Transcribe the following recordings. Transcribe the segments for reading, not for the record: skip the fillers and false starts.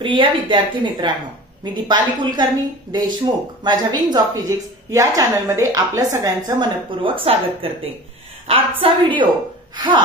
प्रिय विद्यार्थी मित्रांनो, मी दीपाली कुलकर्णी देशमुख माझ्या विंग्स ऑफ फिजिक्स या चॅनलमध्ये आपल्या सगळ्यांचं मनपूर्वक स्वागत करते। आजचा व्हिडिओ हा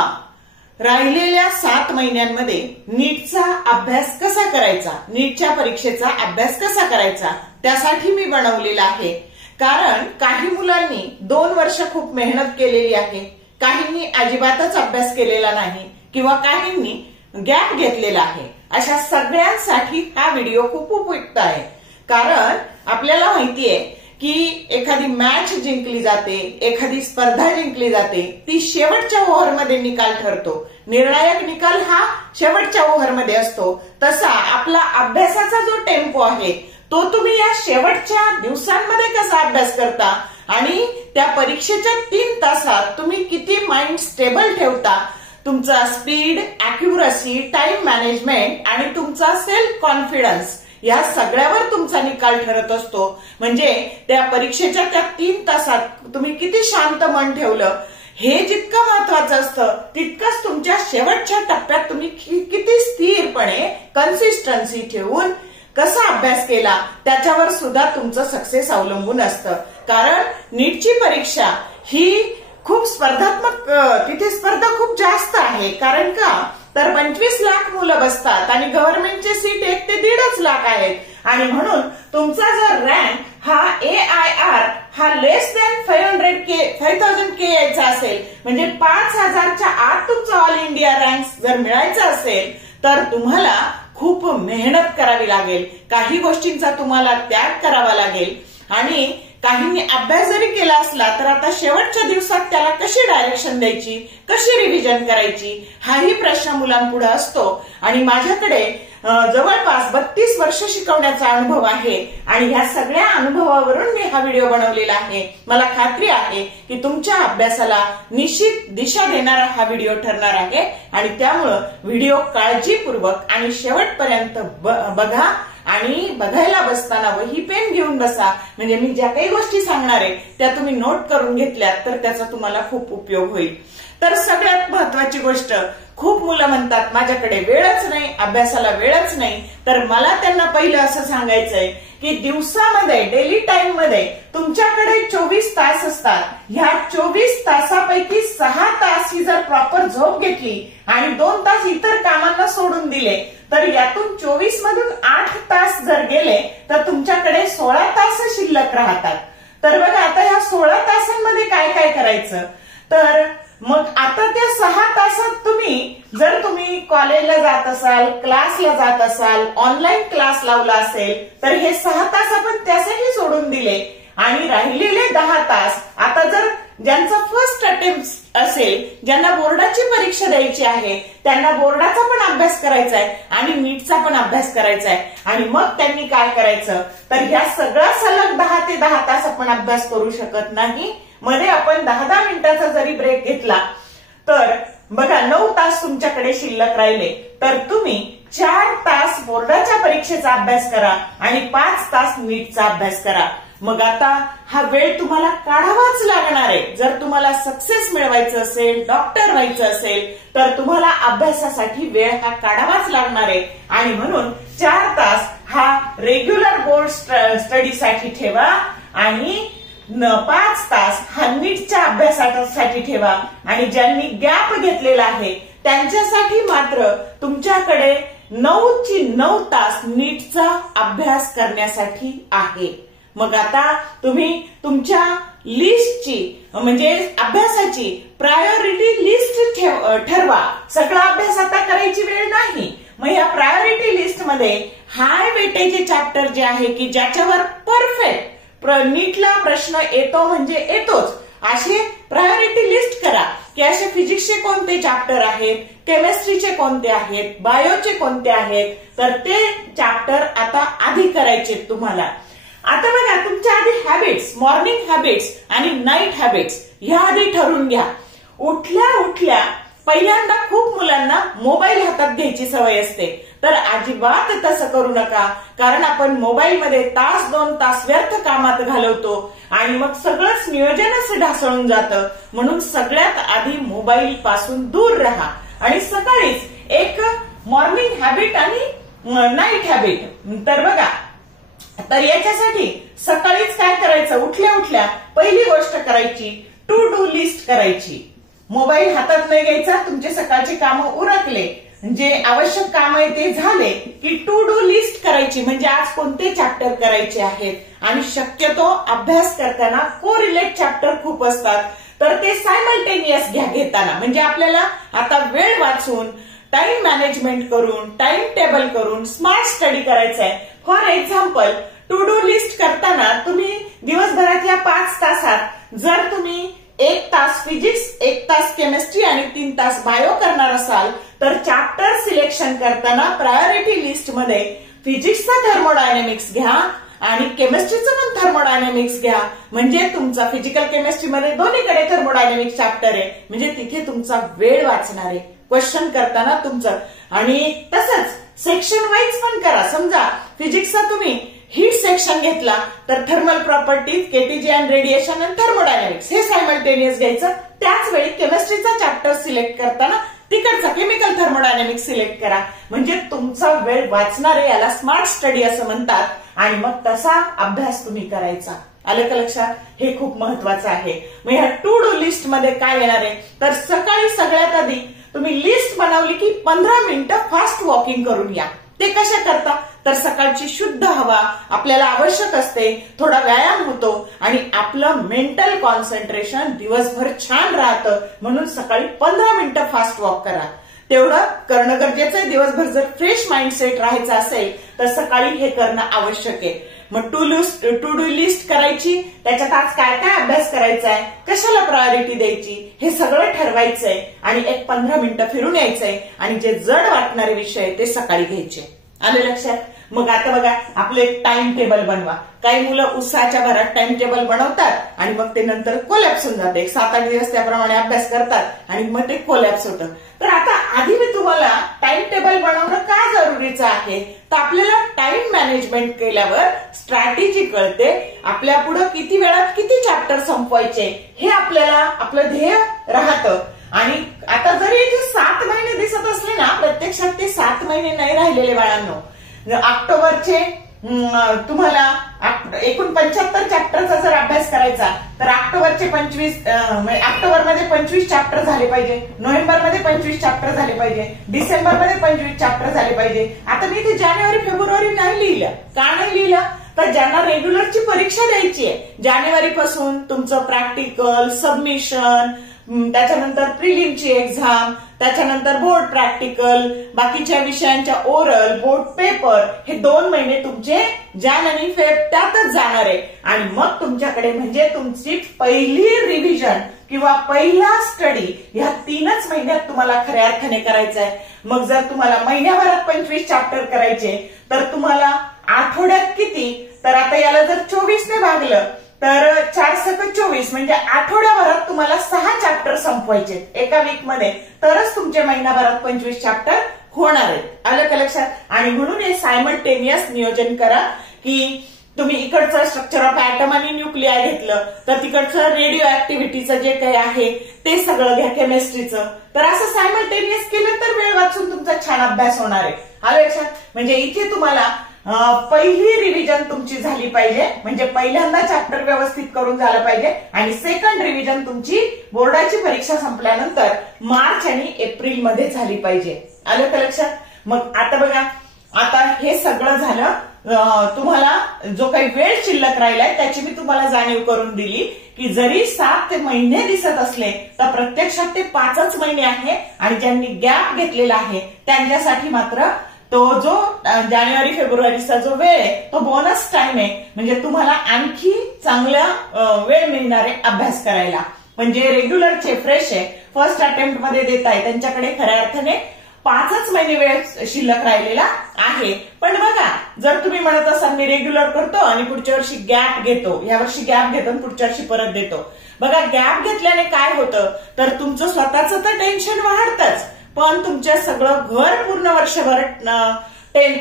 राहिलेल्या 7 महिन्यांमध्ये नीटचा अभ्यास कसा करायचा, नीटच्या परीक्षेचा अभ्यास कसा करायचा त्यासाठी मी बनवलेला आहे। कारण काही मुलांनी 2 वर्ष खूप मेहनत केलेली आहे, काहींनी अजिबातच अभ्यास केलेला नाही किंवा काहींनी गॅप घेतलेला आहे। अशा सगळ्यांसाठी हा व्हिडिओ खूप उपयुक्त आहे। कारण आपल्याला माहितीये की एखादी मॅच जिंकली जाते, एखादी स्पर्धा जिंकली जाते, ती शेवटच्या ओव्हरमध्ये निकाल ठरतो। निर्णायक निकाल हा शेवटच्या ओव्हरमध्ये असतो। तसा आपला अभ्यासाचा जो टेम्पो आहे तो तुम्ही या शेवटच्या दिवसांमध्ये कसा अभ्यास करता आणि त्या परीक्षेच्या 3 तासात तुम्ही किती माइंड स्टेबल ठेवता, तुमचा स्पीड, अॅक्युरसी, टाइम मॅनेजमेंट आणि तुमचा सेल्फ कॉन्फिडन्स या सगळ्यावर तुमचा निकाल ठरत असतो। म्हणजे त्या परीक्षेच्या त्या 3 तासात तुम्ही किती शांत मन ठेवलं हे जितकं महत्वाचं असतं, तितकंच तुमच्या शेवटच्या टप्प्यात तुम्ही किती स्थिरपणे कन्सिस्टन्सी ठेवून कसा अभ्यास केला त्याच्यावर सुद्धा तुमचं सक्सेस अवलंबून असतं। कारण नीटची परीक्षा ही खूप स्पर्धात्मक, तिथे स्पर्धा खूप जास्त आहे। कारण का तर 25 लाख मुलं बसतात आणि गव्हर्नमेंटचे सीट 1 ते 1.5 लाख आहेत आणि म्हणून तुमचा जर रँक हा AIR हा लेस दॅन 5000K यायचा असेल, म्हणजे 5000च्या आत तुमचा ऑल इंडिया रँक जर मिळायचा असेल तर तुम्हाला खूप मेहनत करावी लागेल, काही गोष्टींचा तुम्हाला त्याग करावा लागेल आणि काहींनी अभ्यास जरी केला असला तर आता शेवटच्या दिवसात त्याला कशी डायरेक्शन द्यायची, कशी रिव्हिजन करायची हाही प्रश्न मुलांपुढे असतो। आणि माझ्याकडे जवळपास 32 वर्ष शिकवण्याचा अनुभव आहे आणि ह्या सगळ्या अनुभवावरून मी हा व्हिडिओ बनवलेला आहे। मला खात्री आहे की तुमच्या अभ्यासाला निश्चित दिशा देणारा हा व्हिडिओ ठरणार आहे आणि त्यामुळे व्हिडिओ काळजीपूर्वक आणि शेवटपर्यंत बघा आणि बघायला बसताना वही पेन घेऊन बसा। म्हणजे मी ज्या काही गोष्टी सांगणार आहे त्या तुम्ही नोट करून घेतल्यात तर त्याचा तुम्हाला खूप उपयोग होईल। तर सगळ्यात महत्वाची गोष्ट, खूप मुलं म्हणतात माझ्याकडे वेळच नाही, अभ्यासाला वेळच नाही। तर मला त्यांना पहिलं असं सांगायचंय की दिवसामध्ये डेली टाइम मध्ये तुमच्याकडे 24 तास असतात। ह्या 24 तासापैकी 6 तास ही जर प्रॉपर झोप घेतली आणि 2 तास इतर कामांना सोडून दिले तर यातून 24 मधून 8 तास जर गेले तर तुमच्याकडे 16 तास शिल्लक राहतात। तर बघा आता ह्या 16 तासांमध्ये काय काय करायचं, तर मग आता त्या 6 तासात तुम्ही कॉलेजला जात असाल, क्लासला जात असाल, ऑनलाईन क्लास लावला असेल तर हे 6 तास आपण त्यासाठी सोडून दिले आणि राहिलेले 10 तास आता जर ज्यांचा फर्स्ट अटेम्प्ट असेल, ज्यांना बोर्डाची परीक्षा द्यायची आहे त्यांना बोर्डाचा पण अभ्यास करायचा आहे आणि नीटचा पण अभ्यास करायचा आहे आणि मग त्यांनी काय करायचं तर ह्या सगळा सलग 10 ते 10 तास आपण अभ्यास करू शकत नाही। मध्ये आपण 10-10 मिनिटाचा जरी ब्रेक घेतला तर बघा 9 तास तुमच्याकडे शिल्लक राहिले तर तुम्ही 4 तास बोर्डाच्या परीक्षेचा अभ्यास करा आणि 5 तास नीटचा अभ्यास करा। मग आता हा वेळ तुम्हाला काढावाच लागणार आहे। जर तुम्हाला सक्सेस मिळवायचं असेल, डॉक्टर व्हायचं असेल तर तुम्हाला अभ्यासासाठी वेळ हा काढावाच लागणार आहे आणि म्हणून 4 तास हा रेग्युलर बोर्ड स्टडीसाठी ठेवा आणि 5 तास हा नीटच्या अभ्यासासाठी ठेवा। आणि ज्यांनी गॅप घेतलेला आहे त्यांच्यासाठी मात्र तुमच्याकडे 9 तास नीटचा अभ्यास करण्यासाठी आहे। मग आता तुम्ही तुमच्या लिस्टची म्हणजे अभ्यासाची प्रायोरिटी लिस्ट ठरवा। सगळा अभ्यास आता करायची वेळ नाही। मग या प्रायोरिटी लिस्ट मध्ये हाय वेटेज चॅप्टर जे आहे की ज्याच्यावर परफेक्ट नीटला प्रश्न येतो म्हणजे येतोच, असे प्रायोरिटी लिस्ट करा की असे फिजिक्सचे कोणते चॅप्टर आहेत, केमिस्ट्रीचे कोणते आहेत, बायोचे कोणते आहेत, तर ते चॅप्टर आता आधी करायचे तुम्हाला। आता बघा तुमच्या आधी हॅबिट्स, मॉर्निंग हॅबिट्स आणि नाईट हॅबिट्स ह्या आधी ठरवून घ्या। उठल्या पहिल्यांदा खूप मुलांना मोबाईल हातात घ्यायची सवय असते, तर अजिबात तसं करू नका। कारण आपण मोबाईलमध्ये 1-2 तास व्यर्थ कामात घालवतो आणि मग सगळंच नियोजनच ढासळून जातं। म्हणून सगळ्यात आधी मोबाईल पासून दूर राहा आणि सकाळीच एक मॉर्निंग हॅबिट आणि नाईट हॅबिट. तर बघा, तर याच्यासाठी सकाळीच काय करायचं, उठल्या उठल्या पहिली गोष्ट करायची, टू डू लिस्ट करायची. मोबाईल हातात नाही घ्यायचा, तुमचे सकाळचे कामं उरकले, जे आवश्यक काम आहे ते झाले की टू डू लिस्ट करायची. म्हणजे आज कोणते चॅप्टर करायचे आहेत, आणि शक्यतो अभ्यास करताना कोरिलेट चॅप्टर खूप असतात, तर ते सायमल्टेनियस घेताना, म्हणजे आपल्याला आता वेळ वाचून, टाइम मॅनेजमेंट करून, टाइम टेबल करून स्मार्ट स्टडी करायचा आहे. For example, to do list करताना तुम्ही दिवसभरात या 5 तासात जर तुम्ही 1 तास फिजिक्स, 1 तास केमिस्ट्री आणि 3 तास बायो करणार असाल, तर चॅप्टर सिलेक्शन करताना प्रायोरिटी लिस्ट मध्ये फिजिक्सचा थर्मोडायनेमिक्स घ्या आणि केमिस्ट्रीचं पण थर्मोडायनेमिक्स घ्या. म्हणजे तुमचा फिजिकल केमिस्ट्री मध्ये दोन्हीकडे थर्मोडायनेमिक्स चॅप्टर आहे, म्हणजे तिथे तुमचा वेळ वाचणार आहे क्वेश्चन करताना तुमचं. आणि तसंच सेक्शन वाईज पण करा. समजा फिजिक्सचा तुम्ही हीट सेक्शन घेतला तर thermal properties, KTG and radiation आणि थर्मोडायनेमिक्स हे सायमल्टेनियस घ्यायचं. त्याच वेळी केमिस्ट्रीचा चॅप्टर सिलेक्ट करताना तिकडचा केमिकल थर्मोडायनेमिक्स सिलेक्ट करा. म्हणजे तुमचा वेळ वाचणार आहे, याला स्मार्ट स्टडी असं म्हणतात. आणि मग तसा अभ्यास तुम्ही करायचा. आलं का लक्षात? हे खूप महत्वाचं आहे. मग ह्या टू डू लिस्ट मध्ये काय येणार आहे, तर सकाळी सगळ्यात आधी तुम्ही लिस्ट बनवली की 15 मिनिटं फास्ट वॉकिंग करून या. ते कशा करता, तर सकाळची शुद्ध हवा आपल्याला आवश्यक असते, थोडा व्यायाम होतो आणि आपलं मेंटल कॉन्सन्ट्रेशन दिवसभर छान राहतं. म्हणून सकाळी 15 मिनिटं फास्ट वॉक करा. तेवढं करणं गरजेचं आहे. दिवसभर जर फ्रेश माइंडसेट राहायचं असेल तर सकाळी हे करणं आवश्यक आहे. मग टू डू लिस्ट करायची, त्याच्यात आज काय काय अभ्यास करायचा आहे, कशाला प्रायोरिटी द्यायची, हे सगळं ठरवायचंय. आणि एक 15 मिनिटं फिरून यायचंय आणि जे जड वाटणारे विषय ते सकाळी घ्यायचे. आले लक्षात? मग आता बघा, आपलं एक टाइम टेबल बनवा. काही मुलं उत्साहाच्या भरात टाइम टेबल बनवतात आणि मग ते नंतर कोलॅप्स होऊन जाते. 7-8 दिवस त्याप्रमाणे अभ्यास करतात आणि मग ते कोलॅप्स होतं. तर आता आधी मी तुम्हाला टाइम टेबल बनवणं का जरुरीचं आहे, तर आपल्याला टाइम मॅनेजमेंट केल्यावर स्ट्रॅटेजी कळते. आपल्या पुढे किती वेळात किती चॅप्टर संपवायचे हे आपल्याला आपलं ध्येय राहतं. आणि आता जरी इथे 7 महिने दिसत असले ना, प्रत्यक्षात ते 7 महिने नाही राहिलेले बाळांनो. ऑक्टोबरचे तुम्हाला एकूण 75 चॅप्टरचा जर अभ्यास करायचा तर ऑक्टोबरचे 25, ऑक्टोबरमध्ये 25 चॅप्टर झाले पाहिजे, नोव्हेंबरमध्ये 25 चॅप्टर झाले पाहिजे, डिसेंबरमध्ये 25 चॅप्टर झाले पाहिजे. आता मी इथे जानेवारी फेब्रुवारी नाही लिहिलं. का नाही लिहिलं, तर ज्यांना रेग्युलरची परीक्षा द्यायची आहे, जानेवारीपासून तुमचं प्रॅक्टिकल, सबमिशन, त्याच्यानंतर प्रिलिमची एक्झाम, त्याच्यानंतर बोर्ड प्रॅक्टिकल, बाकीच्या विषयांच्या ओरल, बोर्ड पेपर, हे 2 महिने तुमचे जान आणि फेब त्यातच जाणार आहे. आणि मग तुमच्याकडे म्हणजे तुमची पहिली रिव्हिजन किंवा पहिला स्टडी ह्या 3च महिन्यात तुम्हाला खऱ्या अर्थाने करायचा आहे. मग जर तुम्हाला महिन्याभरात 25 चॅप्टर करायचे तर तुम्हाला आठवड्यात किती, तर आता याला जर 24 ने भागलं तर 4×7=24, म्हणजे आठवड्याभरात तुम्हाला 6 चॅप्टर संपवायचे एका वीक मध्ये, तरच तुमच्या महिनाभरात 25 चॅप्टर होणार आहेत. आलं का लक्षात? आणि म्हणून हे सायमल्टेनियस नियोजन करा की तुम्ही इकडचं स्ट्रक्चर ऑफ ऍटम आणि न्यूक्लिआय घेतलं तर तिकडचं रेडिओ ऍक्टिव्हिटीचं जे काही आहे ते सगळं घ्या, केमिस्ट्रीचं. तर असं सायमल्टेनियस केलं तर वेळ वाचून तुमचा छान अभ्यास होणार आहे. आलं लक्षात? म्हणजे इथे तुम्हाला पहिली रिव्हिजन तुमची झाली पाहिजे, म्हणजे पहिल्यांदा चॅप्टर व्यवस्थित करून झालं पाहिजे. आणि सेकंड रिव्हिजन तुमची बोर्डाची परीक्षा संपल्यानंतर मार्च आणि एप्रिल मध्ये झाली पाहिजे. आलं का लक्षात? मग आता बघा, आता हे सगळं झालं. तुम्हाला जो काही वेळ शिल्लक राहिलाय त्याची मी तुम्हाला जाणीव करून दिली की जरी 7 महिने दिसत असले तर प्रत्यक्षात ते 5च महिने आहे. आणि ज्यांनी गॅप घेतलेला आहे त्यांच्यासाठी मात्र तो जो जानेवारी फेब्रुवारीचा जो वेळ आहे तो बोनस टाइम आहे. म्हणजे तुम्हाला आणखी चांगला वेळ मिळणार आहे अभ्यास करायला. म्हणजे रेग्युलरचे फ्रेश आहे, फर्स्ट अटेम्प्ट मध्ये देत आहे, त्यांच्याकडे खऱ्या अर्थाने 5च महिने वेळ शिल्लक राहिलेला आहे. पण बघा, जर तुम्ही म्हणत असाल मी रेग्युलर करतो आणि पुढच्या वर्षी गॅप घेतो, या वर्षी गॅप घेतो आणि पुढच्या वर्षी परत देतो, बघा गॅप घेतल्याने काय होतं तर तुमचं स्वतःचं तर टेन्शन वाढतंच, पण तुमच्या सगळं घर पूर्ण वर्षभर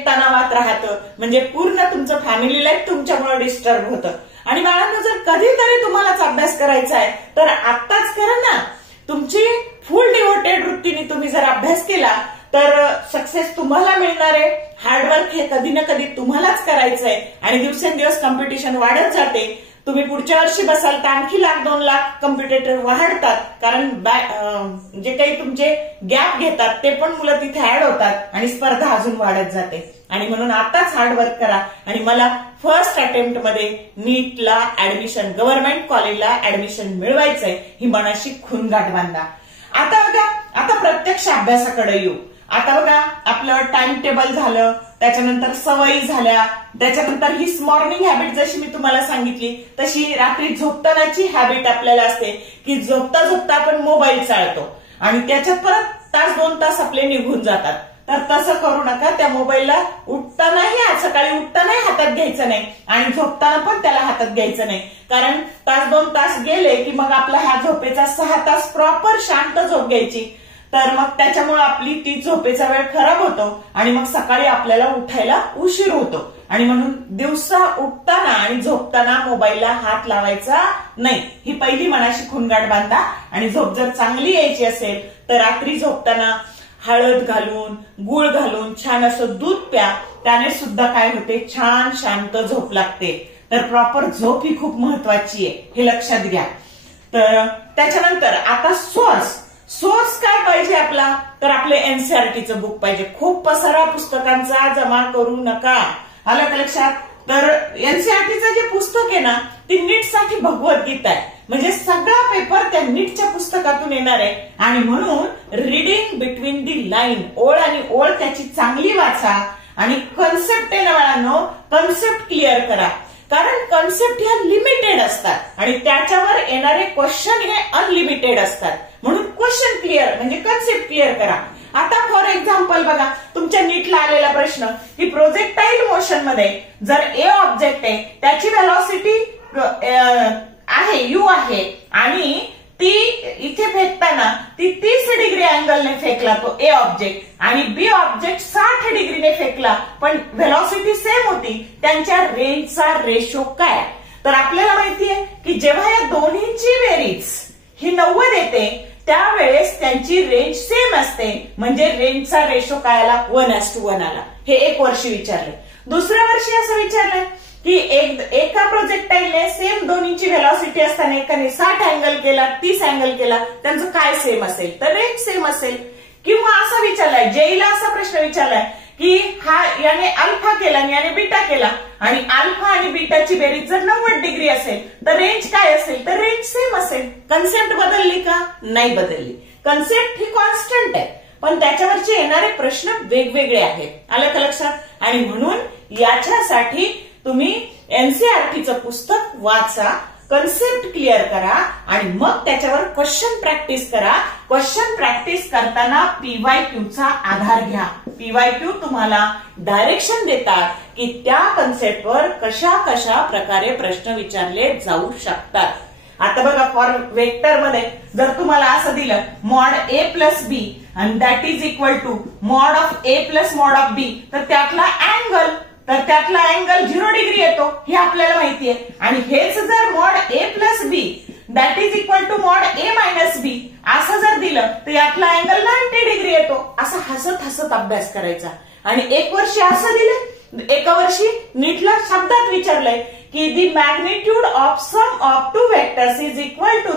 तणावात राहतं. म्हणजे पूर्ण तुमचं फॅमिली लाईफ तुमच्यामुळे डिस्टर्ब होतं. आणि बाळांनो, जर कधीतरी तुम्हालाच अभ्यास करायचा आहे तर आत्ताच करा ना. तुमची फुल डिव्होटेड वृत्तीने तुम्ही जर अभ्यास केला तर सक्सेस तुम्हाला मिळणार आहे हार्डवर्क हे कधी ना कधी तुम्हालाच करायचंय आणि दिवसेंदिवस कॉम्पिटिशन वाढत जाते. तुम्ही पुढच्या वर्षी बसाल तर आणखी 1,00,000-2 लाख कॉम्पिटिटर वाढतात, कारण जे काही तुमचे गॅप घेतात ते पण मुलं तिथे ऍड होतात आणि स्पर्धा अजून वाढत जाते. आणि म्हणून आताच हार्डवर्क करा आणि मला फर्स्ट अटेम्प्ट मध्ये नीटला ऍडमिशन, गव्हर्नमेंट कॉलेजला ऍडमिशन मिळवायचंय ही मनाशी खूनगाठ बांधा. आता बघा, आता प्रत्यक्ष अभ्यासाकडे येऊ. आता बघा, आपलं टाइम टेबल झालं, त्याच्यानंतर सवयी झाल्या, त्याच्यानंतर ही मॉर्निंग हॅबिट जशी मी तुम्हाला सांगितली तशी रात्री झोपतानाची हॅबिट आपल्याला असते की झोपता झोपता आपण मोबाईल चालतो आणि त्याच्यात परत 1-2 तास आपले निघून जातात. तर तसं करू नका. त्या मोबाईलला उठतानाही, सकाळी उठतानाही हातात घ्यायचं नाही आणि झोपताना पण त्याला हातात घ्यायचं नाही, कारण 1-2 तास गेले की मग आपला ह्या झोपेचा 6 तास प्रॉपर शांत झोप घ्यायची. तर मग त्याच्यामुळे आपली ती झोपेचा वेळ खराब होतो आणि मग सकाळी आपल्याला उठायला उशीर होतो. आणि म्हणून दिवसा उठताना आणि झोपताना मोबाईलला हात लावायचा नाही, ही पहिली मनाशी खूनगाठ बांधा. आणि झोप जर चांगली यायची असेल तर रात्री झोपताना हळद घालून, गुळ घालून छान असं दूध प्या. त्याने सुद्धा काय होते, छान शांत झोप लागते. तर प्रॉपर झोप ही खूप महत्वाची आहे, हे लक्षात घ्या. तर त्याच्यानंतर आता सोर्स काय पाहिजे आपला, तर आपले एनसीईआरटीचं बुक पाहिजे. खूप पसारा पुस्तकांचा जमा करू नका, आलं का लक्षात. तर एनसीईआरटीचं जे पुस्तक आहे ना, ती नीटसाठी भगवद्गीता आहे. म्हणजे सगळा पेपर त्या नीटच्या पुस्तकातून येणार आहे. आणि म्हणून रिडिंग बिटवीन दी लाईन, ओळ आणि ओळ त्याची चांगली वाचा आणि कन्सेप्ट आहे ना बाळांनो, कन्सेप्ट क्लिअर करा. कारण कन्सेप्ट ह्या लिमिटेड असतात आणि त्याच्यावर येणारे क्वेश्चन हे अनलिमिटेड असतात. म्हणून क्वेश्चन क्लिअर म्हणजे कन्सेप्ट क्लिअर करा. आता फॉर एक्झाम्पल बघा, तुमच्या नीटला आलेला प्रश्न की प्रोजेक्टाईल मोशन मध्ये जर ए ऑब्जेक्ट आहे, त्याची व्हेलॉसिटी आहे यू आहे आणि ती इथे फेकताना ती 30 डिग्री अँगलने फेकला तो ए ऑब्जेक्ट आणि बी ऑब्जेक्ट 60 डिग्रीने फेकला, पण व्हेलॉसिटी सेम होती. त्यांच्या रेंजचा रेशो काय, तर आपल्याला माहितीये की जेव्हा या दोन्हींची बेरीज ही 90 येते त्यावेळेस त्यांची रेंज सेम असते. म्हणजे रेंजचा रेशो काय आला, 1:1 आला. हे एक वर्षी विचारले. दुसऱ्या वर्षी असं विचारलंय की एका प्रोजेक्टाईलने सेम दोन्हीची व्हेलॉसिटी असताना एकाने 60 अँगल केला, 30 अँगल केला, त्यांचं काय सेम असेल, तर रेंज सेम असेल. किंवा असा विचारलाय, जेईला असा प्रश्न विचारलाय की हा याने अल्फा केला आणि याने बीटा केला आणि अल्फा आणि बीटाची बेरीज जर 90 डिग्री असेल तर रेंज काय असेल, तर रेंज सेम असेल. कन्सेप्ट बदलली का, नाही बदलली. कन्सेप्ट ही कॉन्स्टंट आहे, पण त्याच्यावरचे येणारे प्रश्न वेगवेगळे आहेत, आलं का लक्षात. आणि म्हणून याच्यासाठी तुम्ही एनसीईआरटीचं पुस्तक वाचा, कन्सेप्ट क्लिअर करा आणि मग त्याच्यावर क्वेश्चन प्रॅक्टिस करा. क्वेश्चन प्रॅक्टिस करताना पीवायक्यूचा आधार घ्या. पीवायक्यू तुम्हाला डायरेक्शन देतात की त्या कन्सेप्टवर कशा कशा प्रकारे प्रश्न विचारले जाऊ शकतात. आता बघा, फॉर वेक्टर मध्ये जर तुम्हाला असं दिलं मॉड ए प्लस बी आणि that is equal to mod of A plus mod of B, तर त्यातला अँगल 0 डिग्री येतो, हे आपल्याला माहितीये. आणि हेच जर mod A plus B that is equal to mod A minus B असं जर दिलं तर यातला अँगल 90 डिग्री येतो. असं हसत हसत अभ्यास करायचा. आणि एक वर्षी असं दिलं, एका वर्षी नीटला शब्दात विचारलंय की the magnitude of sum of 2 vectors is equal to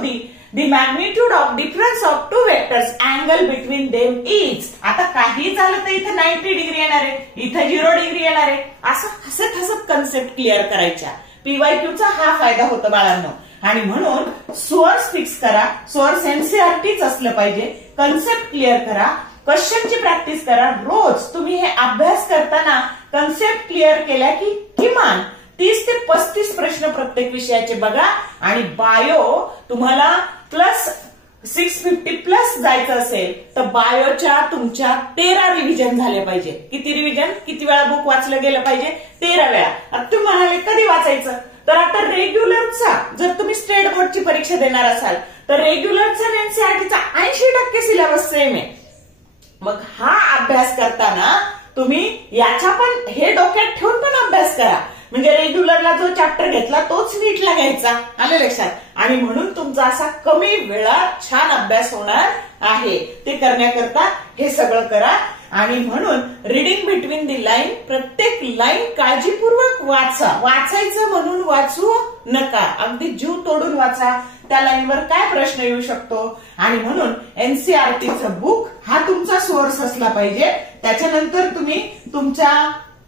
the magnitude of difference of 2 vectors angle between them is. आता काही झालं तर इथे 90 डिग्री येणार आहे, इथे 0 डिग्री येणार आहे. असं हसत हसत कन्सेप्ट क्लिअर करायच्या. पीवायक्यूचा हा फायदा होतो बाळांनो. आणि म्हणून सोर्स फिक्स करा. सोर्स एनसीईआरटीच असलं पाहिजे. कन्सेप्ट क्लिअर करा, क्वेश्चनची प्रॅक्टिस करा. रोज तुम्ही हे अभ्यास करताना कन्सेप्ट क्लिअर केल्या की किमान 30 ते 35 प्रश्न प्रत्येक विषयाचे बघा. आणि बायो तुम्हाला प्लस 650 प्लस जायचं असेल तर बायोच्या तुमच्या 13 रिव्हिजन झाले पाहिजे. किती रिव्हिजन, किती वेळा बुक वाचलं गेलं पाहिजे, 13 वेळा. आता तुम्ही म्हणाले कधी वाचायचं, तर आता रेग्युलरचा जर तुम्ही स्टेट बोर्डची परीक्षा देणार असाल तर रेग्युलरचा आणि एनसीईआरटीचा 80% सिलेबस सेम आहे. मग हा अभ्यास करताना तुम्ही याचा पण हे डोक्यात ठेवून पण अभ्यास करा. म्हणजे रेग्युलरला जो चॅप्टर घेतला तोच नीटला घ्यायचा, आलं लक्षात. आणि म्हणून तुमचा असा कमी वेळात छान अभ्यास होणार आहे. ते करण्याकरता हे सगळं करा. आणि म्हणून रीडिंग बिटवीन दी लाईन, प्रत्येक लाईन काळजीपूर्वक वाचा. वाचायचं म्हणून वाचू नका, अगदी जीव तोडून वाचा. त्या लाईनवर काय प्रश्न येऊ शकतो. आणि म्हणून एनसीईआरटीचं बुक हा तुमचा सोर्स असला पाहिजे. त्याच्यानंतर तुम्ही तुमचा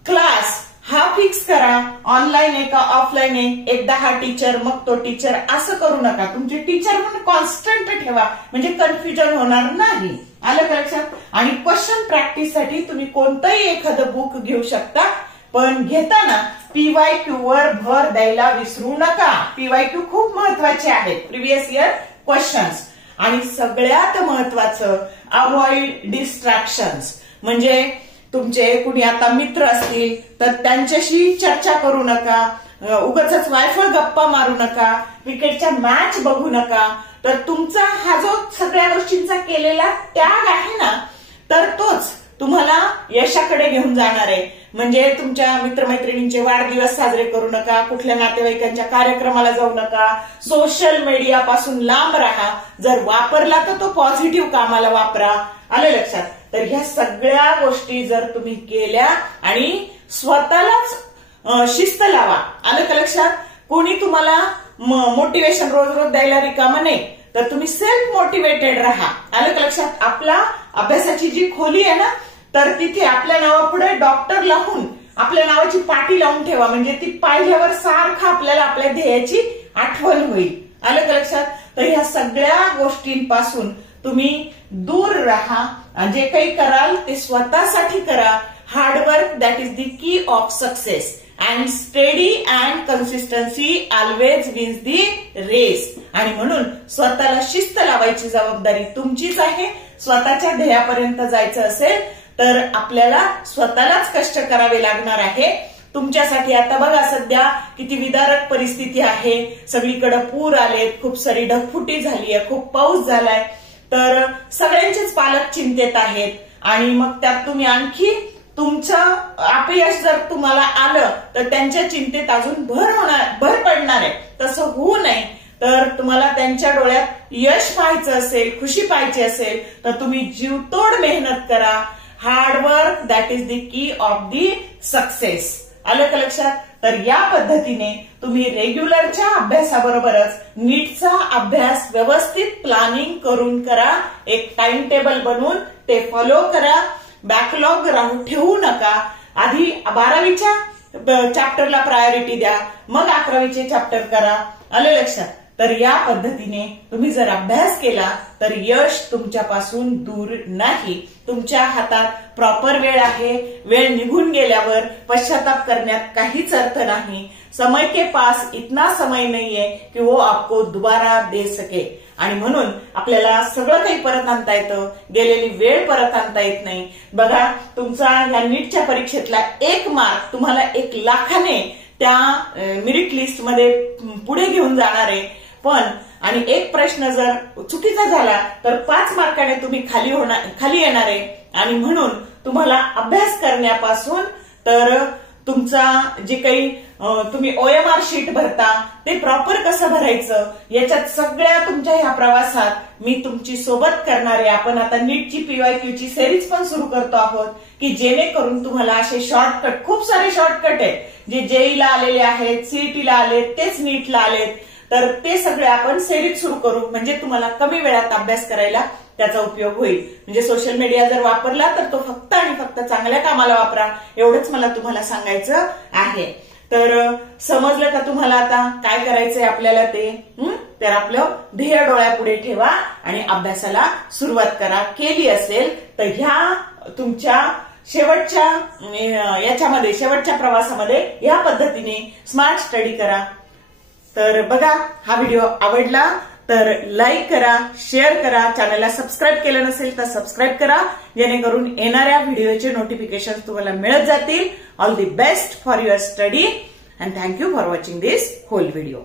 क्लास हा फिक्स करा, ऑनलाईन आहे का ऑफलाईन आहे. एकदा हा टीचर मग तो टीचर असं करू नका. तुमचे टीचर पण कॉन्स्टंट ठेवा, म्हणजे कन्फ्युजन होणार नाही. आलं का लक्षात. आणि क्वेश्चन प्रॅक्टिससाठी तुम्ही कोणतंही एखादं बुक घेऊ शकता, पण घेताना PYQ वर भर द्यायला विसरू नका. PYQ खूप महत्वाचे आहेत, प्रिव्हियस इयर क्वेश्चन्स. आणि सगळ्यात महत्वाचं अवॉइड डिस्ट्रॅक्शन्स. म्हणजे तुमचे कुणी आता मित्र असतील तर त्यांच्याशी चर्चा करू नका, उगाचच वायफळ गप्पा मारू नका, क्रिकेटच्या मॅच बघू नका. तर तुमचा हा जो सगळ्या गोष्टींचा केलेला त्याग आहे ना, तर तोच तुम्हाला यशाकडे घेऊन जाणार आहे. म्हणजे तुमच्या मित्रमैत्रिणींचे वाढदिवस साजरे करू नका, कुठल्या नातेवाईकांच्या कार्यक्रमाला जाऊ नका, सोशल मीडिया पासून लांब राहा. जर वापरला तर तो पॉझिटिव्ह कामाला वापरा. आलं लक्षात. तर ह्या सगळ्या गोष्टी जर तुम्ही केल्या आणि स्वतःलाच शिस्त लावा. आलं का लक्षात. कोणी तुम्हाला मोटिवेशन रोज रोज द्यायला रिकामा नाही, तर तुम्ही सेल्फ मोटिवेटेड राहा. आलं का लक्षात. आपला अभ्यासाची जी खोली आहे ना, तर तिथे आपल्या नावापुढे डॉक्टर लावून आपल्या नावाची पाटी लावून ठेवा, म्हणजे ती पाहिल्यावर सारखं आपल्याला आपल्या ध्येयाची आठवण होईल. आलं का लक्षात. तर ह्या सगळ्या गोष्टींपासून तुम्ही दूर राहा. जे काही कराल ते स्वतःसाठी करा. Hard work that is the key of success, and study and consistency always wins the race. आणि म्हणून स्वतःला शिस्त लावायची जबाबदारी तुमचीच आहे. स्वतःच्या ध्येयापर्यंत जायचं असेल तर आपल्याला स्वतःलाच कष्ट करावे लागणार आहे. तुमच्यासाठी आता बघा सध्या किती विदारक परिस्थिती आहे. सगळीकडे पूर आलेत, खूप सारी ढगफुटी झाली आहे, खूप पाऊस झालाय. तर सगळ्यांचेच पालक चिंतेत आहेत. आणि मग त्यात तुम्ही आणखी तुमचं अपयश जर तुम्हाला आलं तर त्यांच्या चिंतेत अजून भर पडणार आहे. तसं होऊ नये. तर तुम्हाला त्यांच्या डोळ्यात यश पाहायचं असेल, खुशी पाहायची असेल, तर तुम्ही जीवतोड मेहनत करा. Hard work that is the key of the success. आलं का लक्षात. तर या पद्धतीने तुम्ही रेग्युलरच्या अभ्यासाबरोबरच नीटचा अभ्यास व्यवस्थित प्लॅनिंग करून करा. एक टाइम टेबल बनवून ते फॉलो करा. बॅकलॉग ठेवू नका. आधी 12वीच्या चॅप्टरला प्रायोरिटी द्या, मग 11वीचे चॅप्टर करा. आलं लक्षात. तर या पद्धतीने तुम्ही जर अभ्यास केला तर यश तुमच्यापासून दूर नाही. तुमच्या हातात प्रॉपर वेळ आहे. वेळ निघून गेल्यावर पश्चाताप करण्यात काहीच अर्थ नाही. समय के पास इतना समय नाहीये की वो आपको दोबारा दे सके. आणि म्हणून आपल्याला सगळं काही परत आणता येतं, गेलेली वेळ परत आणता येत नाही. बघा तुमचा या नीटच्या परीक्षेतला 1 मार्क तुम्हाला 1 लाखाने त्या मेरिट लिस्ट मध्ये पुढे घेऊन जाणार आहे. पण आणि एक प्रश्न जर चुकीचा झाला तर 5 मार्काने तुम्ही खाली येणार आहे. आणि म्हणून तुम्हाला अभ्यास करण्यापासून तर तुमचा जे काही तुम्ही OMR शीट भरता ते प्रॉपर कसं भरायचं याच्यात सगळ्या तुमच्या ह्या प्रवासात मी तुमची सोबत करणार आहे. आपण आता नीटची PYQची सिरीज पण सुरू करतो आहोत की जेणेकरून तुम्हाला असे शॉर्टकट, खूप सारे शॉर्टकट आहेत जे जेईला आलेले आहेत, सीईटीला आलेत, तेच नीटला आलेत. तर ते सगळे आपण सिरीज सुरू करू, म्हणजे तुम्हाला कमी वेळात अभ्यास करायला त्याचा उपयोग होईल. म्हणजे सोशल मीडिया जर वापरला तर तो फक्त आणि फक्त चांगल्या कामाला वापरा, एवढंच मला तुम्हाला सांगायचं आहे. तर समजलं का तुम्हाला आता काय करायचंय आपल्याला ते. तर आपलं ध्येय डोळ्यापुढे ठेवा आणि अभ्यासाला सुरुवात करा. केली असेल तर ह्या तुमच्या शेवटच्या प्रवासामध्ये या पद्धतीने स्मार्ट स्टडी करा. तर बघा हा व्हिडिओ आवडला तर लाईक करा, शेअर करा. चॅनलला सबस्क्राईब केलं नसेल तर सबस्क्राईब करा, जेणेकरून येणाऱ्या व्हिडिओचे नोटिफिकेशन तुम्हाला मिळत जातील. All the best for your study and thank you for watching this whole video.